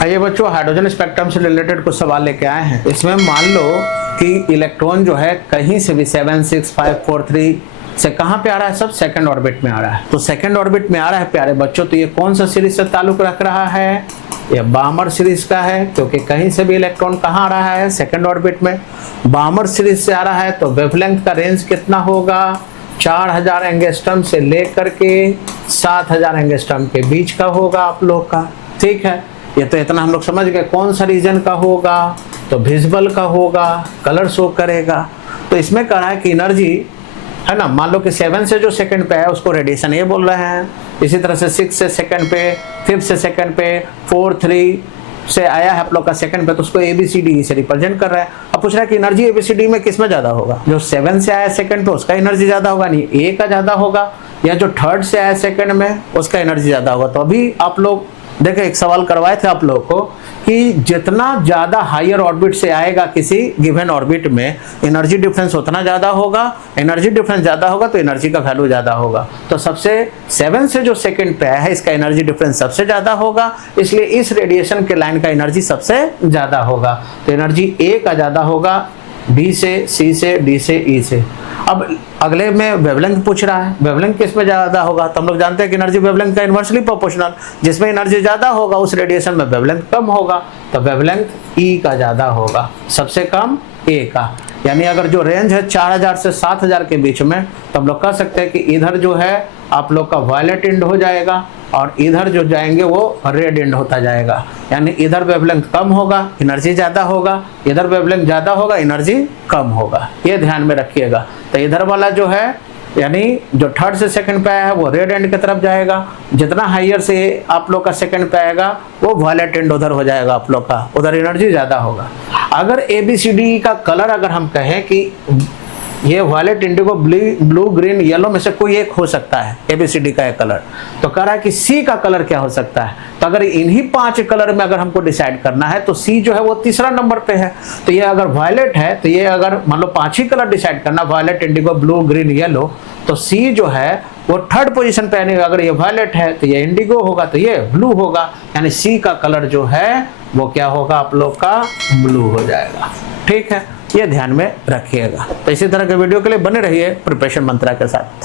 आइए बच्चों, hydrogen spectrum से रिलेटेड कुछ सवाल लेके आए हैं। इसमें मान लो कि इलेक्ट्रॉन जो है कहीं से भी 7 6 5 4 3 से कहां पे आ रहा है, सब सेकंड ऑर्बिट में आ रहा है। तो सेकंड ऑर्बिट में आ रहा है प्यारे बच्चों, तो ये कौन सा सीरीज से ताल्लुक रख रहा है? ये बामर सीरीज का है, क्योंकि कहीं से भी इलेक्ट्रॉन कहां आ रहा है, सेकंड ऑर्बिट में। बामर सीरीज से आ रहा है तो वेवलेंथ का रेंज कितना होगा? 4000 एंगस्ट्रम से लेकर के 7000 एंगस्ट्रम के बीच का होगा आप लोग का। ठीक है, ये तो इतना हम लोग समझ गए। कौन सा रीजन का होगा? तो विजिबल का होगा, कलर शो करेगा। तो इसमें कह रहा है कि एनर्जी है ना, मान लो कि 7 से जो सेकंड पे है उसको रेडिएशन ये बोल रहे हैं। इसी तरह से 6 से सेकंड पे, 5 से सेकंड पे, 4 3 से आया है आप लोग का सेकंड पे, तो उसको ABCD से रिप्रेजेंट कर रहा है। अब पूछ रहा है कि एनर्जी ABCD में किस में ज्यादा होगा? जो 7 से आया सेकंड पे उसका एनर्जी ज्यादा होगा, नहीं A का ज्यादा होगा, या जो थर्ड से आया सेकंड में उसका एनर्जी ज्यादा होगा। तो अभी आप लोग देखिए, एक सवाल करवाए थे आप लोगों को कि जितना ज्यादा हायर ऑर्बिट से आएगा किसी गिवन ऑर्बिट में, एनर्जी डिफरेंस उतना ज्यादा होगा। एनर्जी डिफरेंस ज्यादा होगा तो एनर्जी का वैल्यू ज्यादा होगा। तो सबसे 7 से जो सेकंड पे आया है इसका एनर्जी डिफरेंस सबसे ज्यादा होगा, इसलिए इस रेडिएशन के लाइन का एनर्जी सबसे ज्यादा होगा। तो एनर्जी A का ज्यादा होगा, B से, C से, D से, E से। अब अगले में वेवलेंथ पूछ रहा है, वेवलेंथ किस में ज्यादा होगा? तो हम लोग जानते हैं कि एनर्जी वेवलेंथ का इनवर्सली प्रोपोर्शनल, जिसमें एनर्जी ज्यादा होगा उस रेडिएशन में वेवलेंथ कम होगा। तो वेवलेंथ E का ज्यादा होगा, सबसे कम A का। यानी अगर जो रेंज है 4000 से 7000 के बीच में, तो हम लोग कह सकते हैं कि इधर जो है आप लोग का वायलेट एंड हो जाएगा और इधर जो जाएंगे वो रेड एंड होता जाएगा। यानी इधर वेवलेंथ कम होगा, एनर्जी ज्यादा होगा, इधर वेवलेंथ ज्यादा होगा, एनर्जी कम होगा। ये ध्यान में रखिएगा। तो इधर वाला जो है यानी जो थर्ड से सेकंड पे आया है वो रेड एंड की तरफ जाएगा, जितना हायर से आप लोग का सेकंड पे आएगा वो वायलेट एंड उधर हो जाएगा आप लोग का, उधर एनर्जी ज्यादा होगा। अगर ABCD का कलर अगर हम कहें कि ये violet, indigo, blue, green, yellow में से कोई एक हो सकता है ABCD का कलर, तो कह रहा है कि C का कलर क्या हो सकता है? तो अगर इन्हीं 5 कलर में अगर हमको डिसाइड करना है तो C जो है वो तीसरा नंबर पे है। तो ये अगर वायलेट है तो ये अगर मान लो 5 ही कलर डिसाइड करना, violet, indigo, blue, green, yellow, तो C जो है वो थर्ड पोजीशन पे आने। अगर ये वायलेट है तो ये इंडिगो होगा, तो ये ब्लू होगा। यानी C का कलर जो है वो क्या होगा आप लोग का? ब्लू हो जाएगा। ठीक है, ये ध्यान में रखिएगा। तो इसी तरह के वीडियो के लिए बने रहिए प्रिपरेशन मंत्रा के साथ।